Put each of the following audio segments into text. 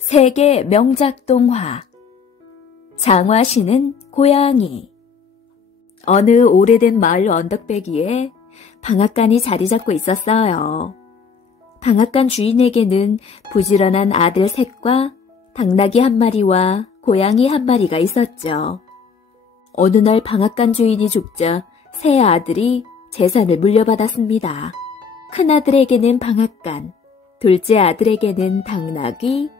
세계 명작 동화 장화시는 고양이. 어느 오래된 마을 언덕배기에 방앗간이 자리 잡고 있었어요. 방앗간 주인에게는 부지런한 아들 셋과 당나귀 한 마리와 고양이 한 마리가 있었죠. 어느 날 방앗간 주인이 죽자 세 아들이 재산을 물려받았습니다. 큰아들에게는 방앗간, 둘째 아들에게는 당나귀,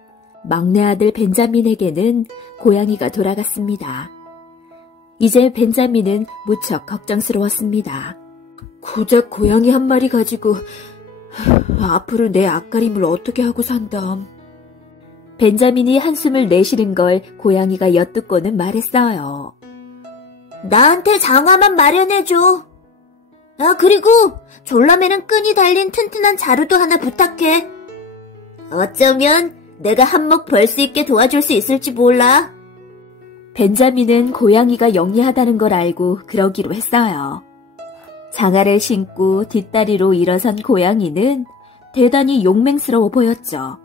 막내 아들 벤자민에게는 고양이가 돌아갔습니다. 이제 벤자민은 무척 걱정스러웠습니다. 고작 고양이 한 마리 가지고 앞으로 내 앞가림을 어떻게 하고 산담. 벤자민이 한숨을 내쉬는 걸 고양이가 엿듣고는 말했어요. 나한테 장화만 마련해줘. 그리고 졸라매는 끈이 달린 튼튼한 자루도 하나 부탁해. 어쩌면 내가 한몫 벌 수 있게 도와줄 수 있을지 몰라. 벤자민은 고양이가 영리하다는 걸 알고 그러기로 했어요. 장화를 신고 뒷다리로 일어선 고양이는 대단히 용맹스러워 보였죠.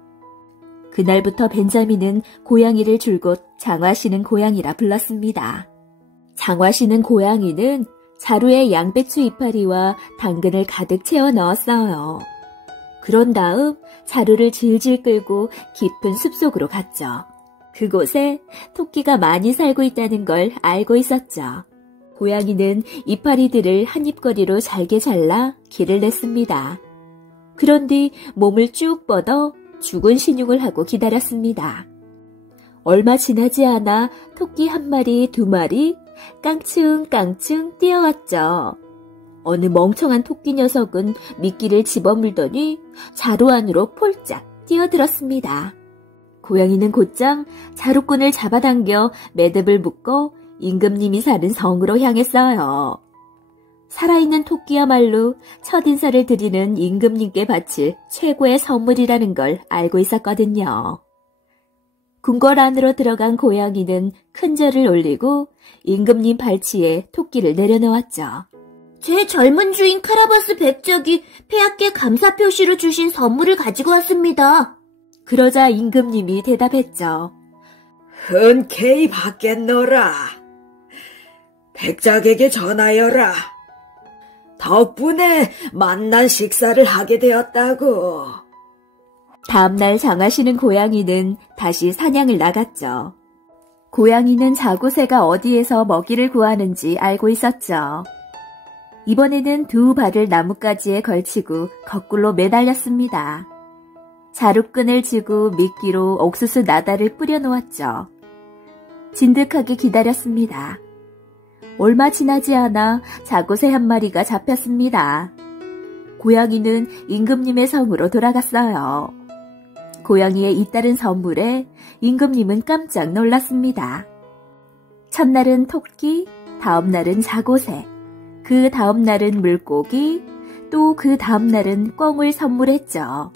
그날부터 벤자민은 고양이를 줄곧 장화시는 고양이라 불렀습니다. 장화시는 고양이는 자루에 양배추 이파리와 당근을 가득 채워 넣었어요. 그런 다음 자루를 질질 끌고 깊은 숲속으로 갔죠. 그곳에 토끼가 많이 살고 있다는 걸 알고 있었죠. 고양이는 이파리들을 한 입거리로 잘게 잘라 길을 냈습니다. 그런 뒤 몸을 쭉 뻗어 죽은 신용을 하고 기다렸습니다. 얼마 지나지 않아 토끼 한 마리, 두 마리 깡충깡충 뛰어왔죠. 어느 멍청한 토끼 녀석은 미끼를 집어물더니 자루 안으로 폴짝 뛰어들었습니다. 고양이는 곧장 자루끈을 잡아당겨 매듭을 묶어 임금님이 사는 성으로 향했어요. 살아있는 토끼야말로 첫인사를 드리는 임금님께 바칠 최고의 선물이라는 걸 알고 있었거든요. 궁궐 안으로 들어간 고양이는 큰 절을 올리고 임금님 발치에 토끼를 내려놓았죠. 제 젊은 주인 카라바스 백작이 폐하께 감사 표시로 주신 선물을 가지고 왔습니다. 그러자 임금님이 대답했죠. 흔쾌히 받겠노라. 백작에게 전하여라. 덕분에 맛난 식사를 하게 되었다고. 다음날 장화시는 고양이는 다시 사냥을 나갔죠. 고양이는 자고새가 어디에서 먹이를 구하는지 알고 있었죠. 이번에는 두 발을 나뭇가지에 걸치고 거꾸로 매달렸습니다. 자루끈을 쥐고 미끼로 옥수수 나다를 뿌려놓았죠. 진득하게 기다렸습니다. 얼마 지나지 않아 자고새 한 마리가 잡혔습니다. 고양이는 임금님의 성으로 돌아갔어요. 고양이의 잇따른 선물에 임금님은 깜짝 놀랐습니다. 첫날은 토끼, 다음날은 자고새, 그 다음날은 물고기, 또 그 다음날은 꿩을 선물했죠.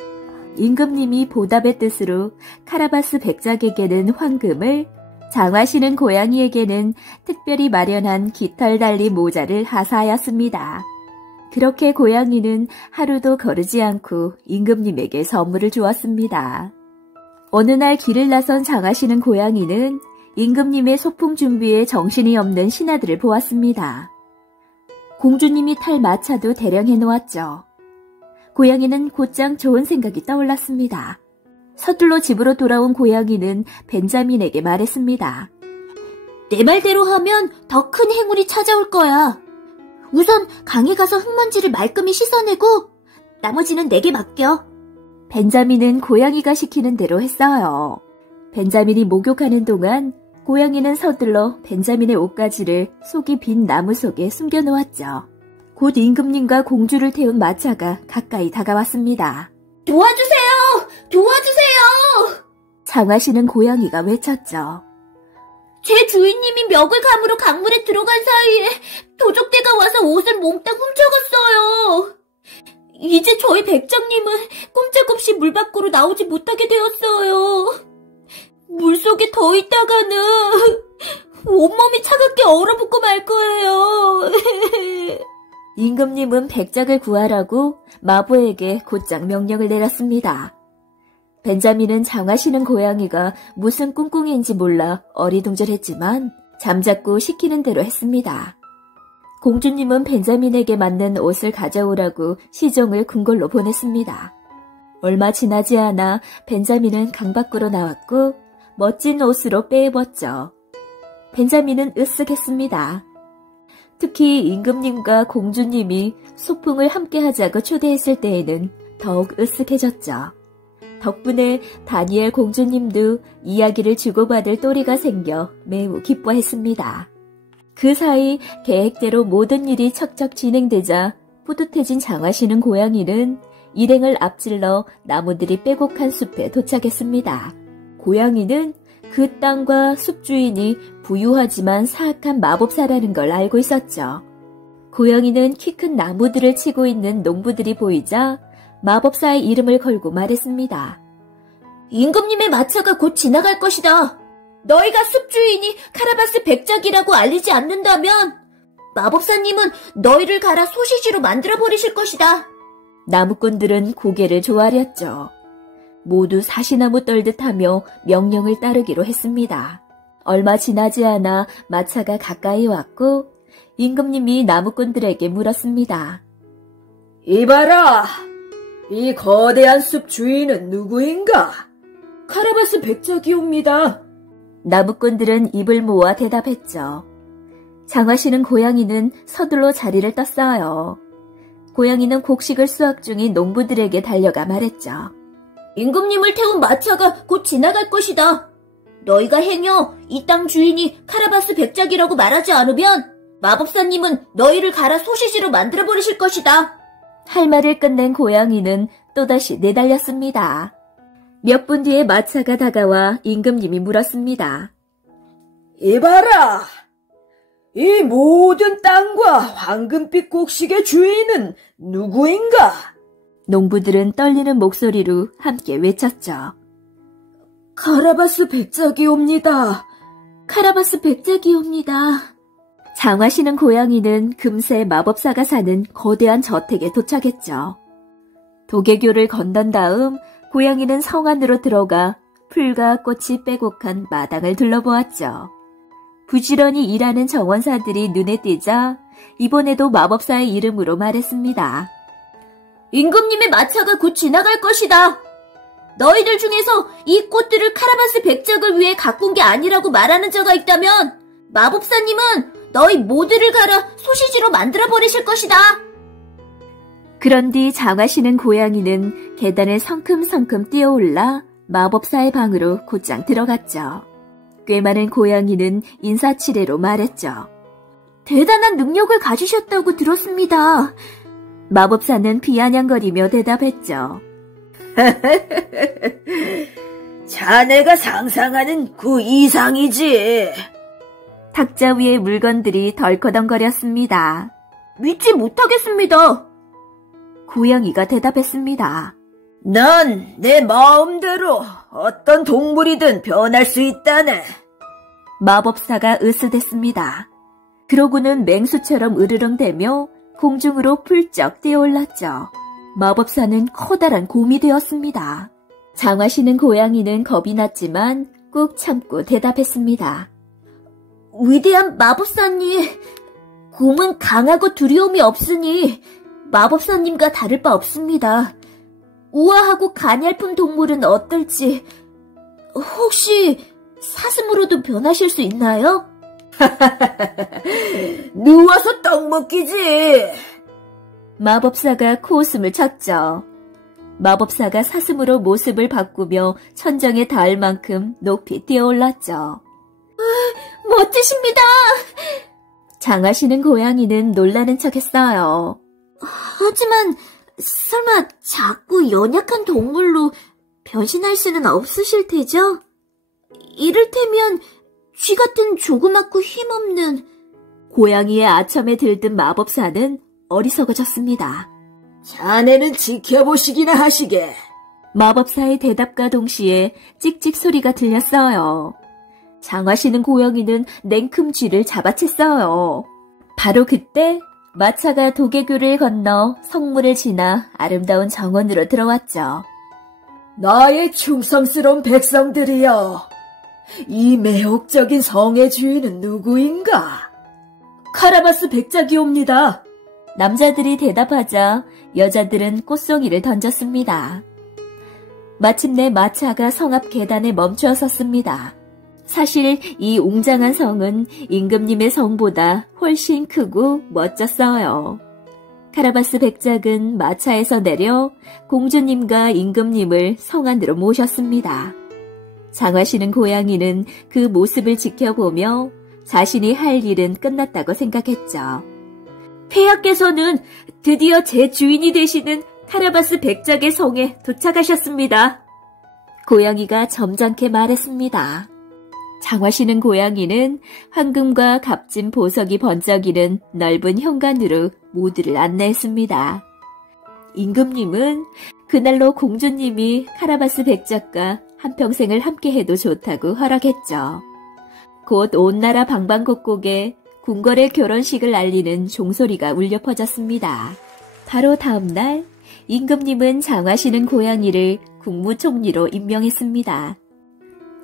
임금님이 보답의 뜻으로 카라바스 백작에게는 황금을, 장화시는 고양이에게는 특별히 마련한 깃털 달린 모자를 하사하였습니다. 그렇게 고양이는 하루도 거르지 않고 임금님에게 선물을 주었습니다. 어느 날 길을 나선 장화시는 고양이는 임금님의 소풍 준비에 정신이 없는 신하들을 보았습니다. 공주님이 탈 마차도 대령 해놓았죠. 고양이는 곧장 좋은 생각이 떠올랐습니다. 서둘러 집으로 돌아온 고양이는 벤자민에게 말했습니다. 내 말대로 하면 더 큰 행운이 찾아올 거야. 우선 강에 가서 흙먼지를 말끔히 씻어내고 나머지는 내게 맡겨. 벤자민은 고양이가 시키는 대로 했어요. 벤자민이 목욕하는 동안 고양이는 서둘러 벤자민의 옷가지를 속이 빈 나무 속에 숨겨놓았죠. 곧 임금님과 공주를 태운 마차가 가까이 다가왔습니다. 도와주세요! 도와주세요! 장화시는 고양이가 외쳤죠. 제 주인님이 멱을 감으러 강물에 들어간 사이에 도적대가 와서 옷을 몽땅 훔쳐갔어요. 이제 저희 백작님은 꼼짝없이 물 밖으로 나오지 못하게 되었어요. 물속에 더 있다가는 온몸이 차갑게 얼어붙고 말 거예요. 임금님은 백작을 구하라고 마부에게 곧장 명령을 내렸습니다. 벤자민은 장화시는 고양이가 무슨 꿍꿍이인지 몰라 어리둥절했지만 잠자코 시키는 대로 했습니다. 공주님은 벤자민에게 맞는 옷을 가져오라고 시종을 궁궐로 보냈습니다. 얼마 지나지 않아 벤자민은 강 밖으로 나왔고 멋진 옷으로 빼입었죠. 벤자민은 으쓱했습니다. 특히 임금님과 공주님이 소풍을 함께 하자고 초대했을 때에는 더욱 으쓱해졌죠. 덕분에 다니엘 공주님도 이야기를 주고받을 또리가 생겨 매우 기뻐했습니다. 그 사이 계획대로 모든 일이 척척 진행되자 뿌듯해진 장화시는 고양이는 일행을 앞질러 나무들이 빼곡한 숲에 도착했습니다. 고양이는 그 땅과 숲 주인이 부유하지만 사악한 마법사라는 걸 알고 있었죠. 고양이는 키 큰 나무들을 치고 있는 농부들이 보이자 마법사의 이름을 걸고 말했습니다. 임금님의 마차가 곧 지나갈 것이다. 너희가 숲주인이 카라바스 백작이라고 알리지 않는다면 마법사님은 너희를 갈아 소시지로 만들어버리실 것이다. 나무꾼들은 고개를 조아렸죠. 모두 사시나무 떨듯하며 명령을 따르기로 했습니다. 얼마 지나지 않아 마차가 가까이 왔고 임금님이 나무꾼들에게 물었습니다. 이봐라! 이 거대한 숲 주인은 누구인가? 카라바스 백작이옵니다. 나무꾼들은 입을 모아 대답했죠. 장화시는 고양이는 서둘러 자리를 떴어요. 고양이는 곡식을 수확 중인 농부들에게 달려가 말했죠. 임금님을 태운 마차가 곧 지나갈 것이다. 너희가 행여 이 땅 주인이 카라바스 백작이라고 말하지 않으면 마법사님은 너희를 갈아 소시지로 만들어버리실 것이다. 할 말을 끝낸 고양이는 또다시 내달렸습니다. 몇 분 뒤에 마차가 다가와 임금님이 물었습니다. 이봐라! 이 모든 땅과 황금빛 곡식의 주인은 누구인가? 농부들은 떨리는 목소리로 함께 외쳤죠. 카라바스 백작이옵니다. 카라바스 백작이옵니다. 장화시는 고양이는 금세 마법사가 사는 거대한 저택에 도착했죠. 도개교를 건넌 다음 고양이는 성 안으로 들어가 풀과 꽃이 빼곡한 마당을 둘러보았죠. 부지런히 일하는 정원사들이 눈에 띄자 이번에도 마법사의 이름으로 말했습니다. 임금님의 마차가 곧 지나갈 것이다. 너희들 중에서 이 꽃들을 카라바스 백작을 위해 가꾼 게 아니라고 말하는 자가 있다면 마법사님은 너희 모두를 갈아 소시지로 만들어버리실 것이다. 그런 뒤 장화시는 고양이는 계단을 성큼성큼 뛰어올라 마법사의 방으로 곧장 들어갔죠. 꽤 많은 고양이는 인사치레로 말했죠. 대단한 능력을 가지셨다고 들었습니다. 마법사는 비아냥거리며 대답했죠. 자네가 상상하는 그 이상이지. 탁자 위의 물건들이 덜커덩거렸습니다. 믿지 못하겠습니다. 고양이가 대답했습니다. 넌 내 마음대로 어떤 동물이든 변할 수 있다네. 마법사가 으스댔습니다. 그러고는 맹수처럼 으르렁대며 공중으로 풀쩍 뛰어올랐죠. 마법사는 커다란 곰이 되었습니다. 장화시는 고양이는 겁이 났지만 꾹 참고 대답했습니다. 위대한 마법사님, 곰은 강하고 두려움이 없으니 마법사님과 다를 바 없습니다. 우아하고 가냘픈 동물은 어떨지 혹시 사슴으로도 변하실 수 있나요? 누워서 떡 먹기지. 마법사가 코웃음을 쳤죠. 마법사가 사슴으로 모습을 바꾸며 천정에 닿을 만큼 높이 뛰어올랐죠. 멋지십니다. 장화시는 고양이는 놀라는 척했어요. 하지만 설마 작고 연약한 동물로 변신할 수는 없으실 테죠? 이를테면 쥐 같은 조그맣고 힘없는... 고양이의 아첨에 들뜬 마법사는 어리석어졌습니다. 자네는 지켜보시기나 하시게. 마법사의 대답과 동시에 찍찍 소리가 들렸어요. 장화시는 고양이는 냉큼 쥐를 잡아챘어요. 바로 그때 마차가 도개교를 건너 성문을 지나 아름다운 정원으로 들어왔죠. 나의 충성스러운 백성들이여, 이 매혹적인 성의 주인은 누구인가? 카라바스 백작이옵니다. 남자들이 대답하자 여자들은 꽃송이를 던졌습니다. 마침내 마차가 성 앞 계단에 멈추어 섰습니다. 사실 이 웅장한 성은 임금님의 성보다 훨씬 크고 멋졌어요. 카라바스 백작은 마차에서 내려 공주님과 임금님을 성 안으로 모셨습니다. 장화시는 고양이는 그 모습을 지켜보며 자신이 할 일은 끝났다고 생각했죠. 폐하께서는 드디어 제 주인이 되시는 카라바스 백작의 성에 도착하셨습니다. 고양이가 점잖게 말했습니다. 장화시는 고양이는 황금과 값진 보석이 번쩍이는 넓은 현관으로 모두를 안내했습니다. 임금님은 그날로 공주님이 카라바스 백작과 한평생을 함께해도 좋다고 허락했죠. 곧 온 나라 방방곡곡에 궁궐의 결혼식을 알리는 종소리가 울려 퍼졌습니다. 바로 다음 날 임금님은 장화시는 고양이를 국무총리로 임명했습니다.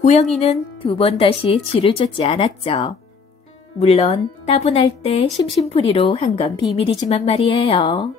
고양이는 두 번 다시 쥐를 쫓지 않았죠. 물론 따분할 때 심심풀이로 한 건 비밀이지만 말이에요.